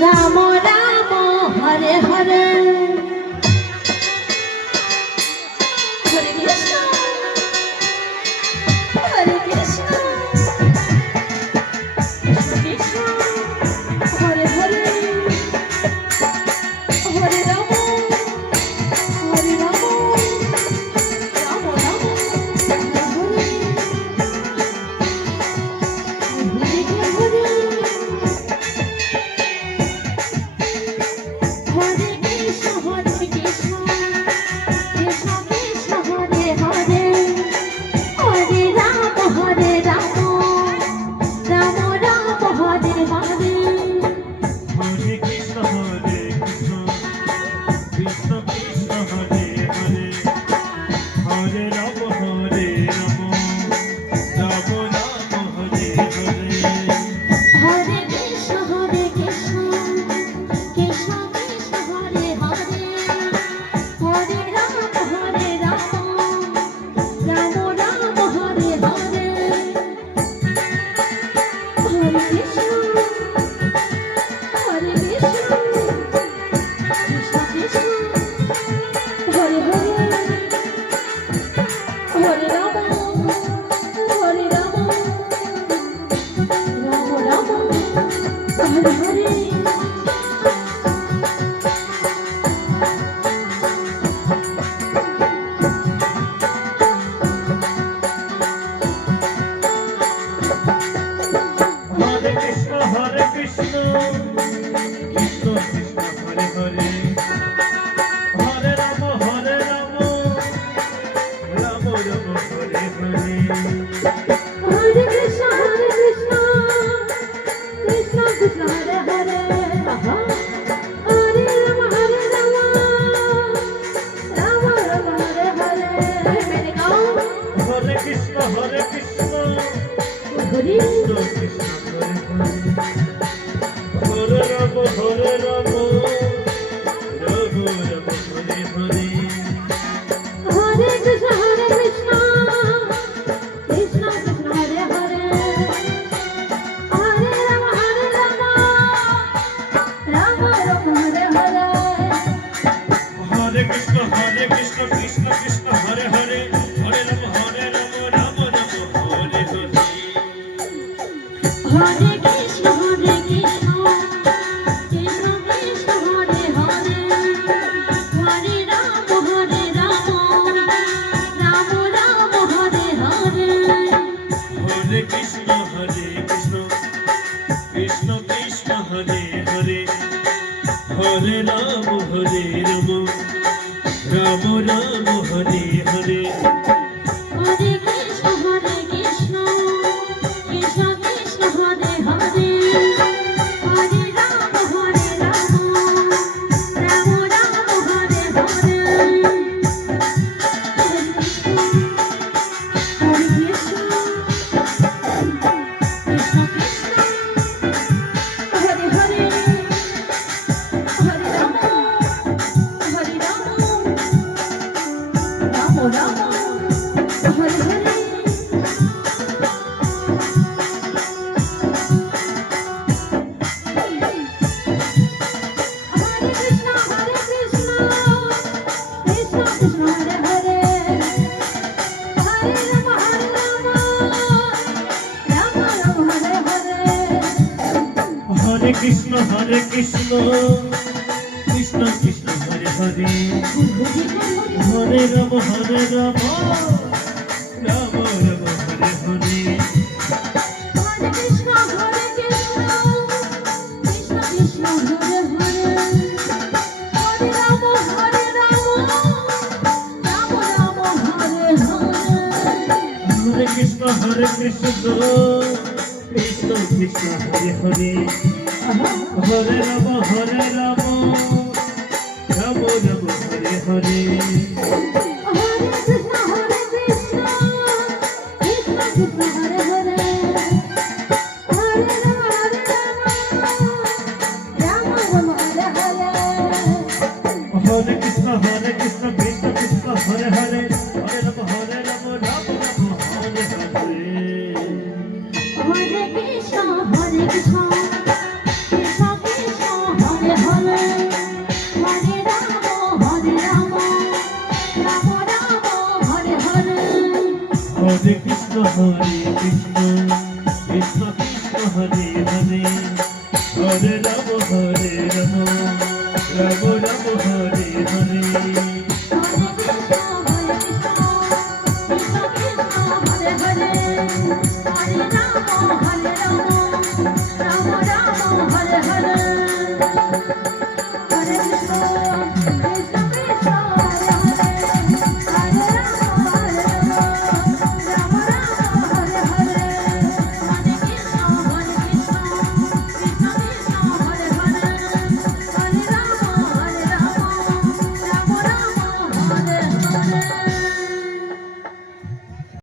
রাম রাম হরে হরে হরে কৃষ্ণ হরে কৃষ্ণ কৃষ্ণ হরে হরে হরে রাম হরে রাম রাম রাম হরে হরে হরে কৃষ্ণ হরে কৃষ্ণ কৃষ্ণ কৃষ্ণ হরে হরে হরে রাম রাম রাম হরে হরে হরে কৃষ্ণ কৃষ্ণ কৃষ্ণ হরে হরে হরে রাম রাম রাম রাম হরে হরে হরে কৃষ্ণ কৃষ্ণ কৃষ্ণ কৃষ্ণ হরে হরে হরে রাম রাম রাম রাম হরে হরে হরে কৃষ্ণ হরে কৃষ্ণ কৃষ্ণ কৃষ্ণ হরে হরে হরে রাম হরে রাম রাম রাম হরে হরে হরে কৃষ্ণ কৃষ্ণ কৃষ্ণ হরে হরে হরে রাম রাম রাম হরে হরে হরে কৃষ্ণ কৃষ্ণ কৃষ্ণ কৃষ্ণ হরে হরে হরে রাম রাম রাম হরে হরে মেরে গাও হরে কৃষ্ণ কৃষ্ণ হরি কৃষ্ণ কৃষ্ণ হরে হরে হরে রাম রাম রাম হরে হরে হরে কৃষ্ণ কৃষ্ণ কৃষ্ণ কৃষ্ণ হরে হরে হরে রাম রাম রাম হরে হরে হরে কৃষ্ণ কৃষ্ণ কৃষ্ণ কৃষ্ণ হরে হরে হরে রাম রাম রাম হরে হরে হরে কৃষ্ণ কৃষ্ণ কৃষ্ণ কৃষ্ণ হরে হরে হরে রাম রাম রাম হরে হরে হরে কৃষ্ণ কৃষ্ণ কৃষ্ণ কৃষ্ণ হরে হরে হরে রাম রাম রাম হরে হরে হরে কৃষ্ণ কৃষ্ণ কৃষ্ণ কৃষ্ণ হরে হরে হরে রাম রাম রাম হরে হরে হরে কৃষ্ণ কৃষ্ণ কৃষ্ণ হরে হরে হরে রাম রাম হরে হরে হরে কৃষ্ণ কৃষ্ণ কৃষ্ণ কৃষ্ণ হরে হরে হরে রাম রাম রাম হরে হরে হরে কৃষ্ণ কৃষ্ণ কৃষ্ণ কৃষ্ণ হরে হরে হরে রাম রাম রাম রাম হরে হরে হরে কৃষ্ণ কৃষ্ণ কৃষ্ণ কৃষ্ণ হরে হরে হরে রাম রাম রাম হরে হরে হরে কৃষ্ণ কৃষ্ণ কৃষ্ণ কৃষ্ণ হরে হরে হরে রাম রাম রাম রাম হরে হরে